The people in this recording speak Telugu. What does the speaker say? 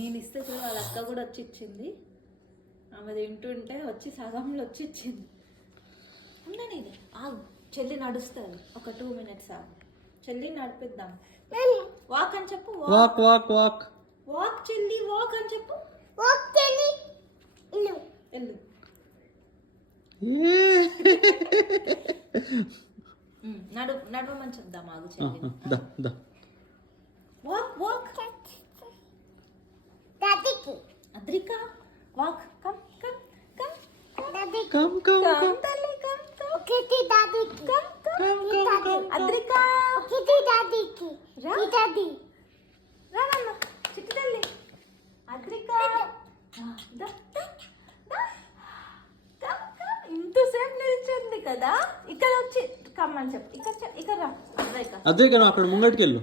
నేను ఇస్తే చూడు వాళ్ళ అక్క కూడా వచ్చి ఇచ్చింది. ఆమె తింటుంటే వచ్చి సగంలో వచ్చి ఇచ్చింది. ఉండని ఆగు, చెల్లి నడుస్తుంది ఒక 2 minutes ఆగు. చెల్లి నడిపిద్దాం. వాక్ అని చెప్పు. వాక్ వాక్ వాక్ వాక్ చెల్లి వాక్ అని చెప్పు. వాక్ చెల్లి ఇల్లు వెళ్ళు. నడవమని చెప్దాం ఆగు చెల్లి. Walk walk. దాదికి అద్రిక వాక్. కమ్ కమ్ కమ్ దాది కమ్ కమ్ కమ్ తల్లి కమ్ కమ్. ఒకటి దాదికి కమ్ అద్రిక ఒకటి దాదికి రా. దాది రా నాన్న చిట్టి తల్లి. అద్రిక ఇంతసేపు నిల్చుంది కదా, ఇక్కడ వచ్చి కమ్మని చెప్పు. ఇక్కడ రా అద్రిక. అదే కదా అక్కడ ముంగటికి వెళ్ళు.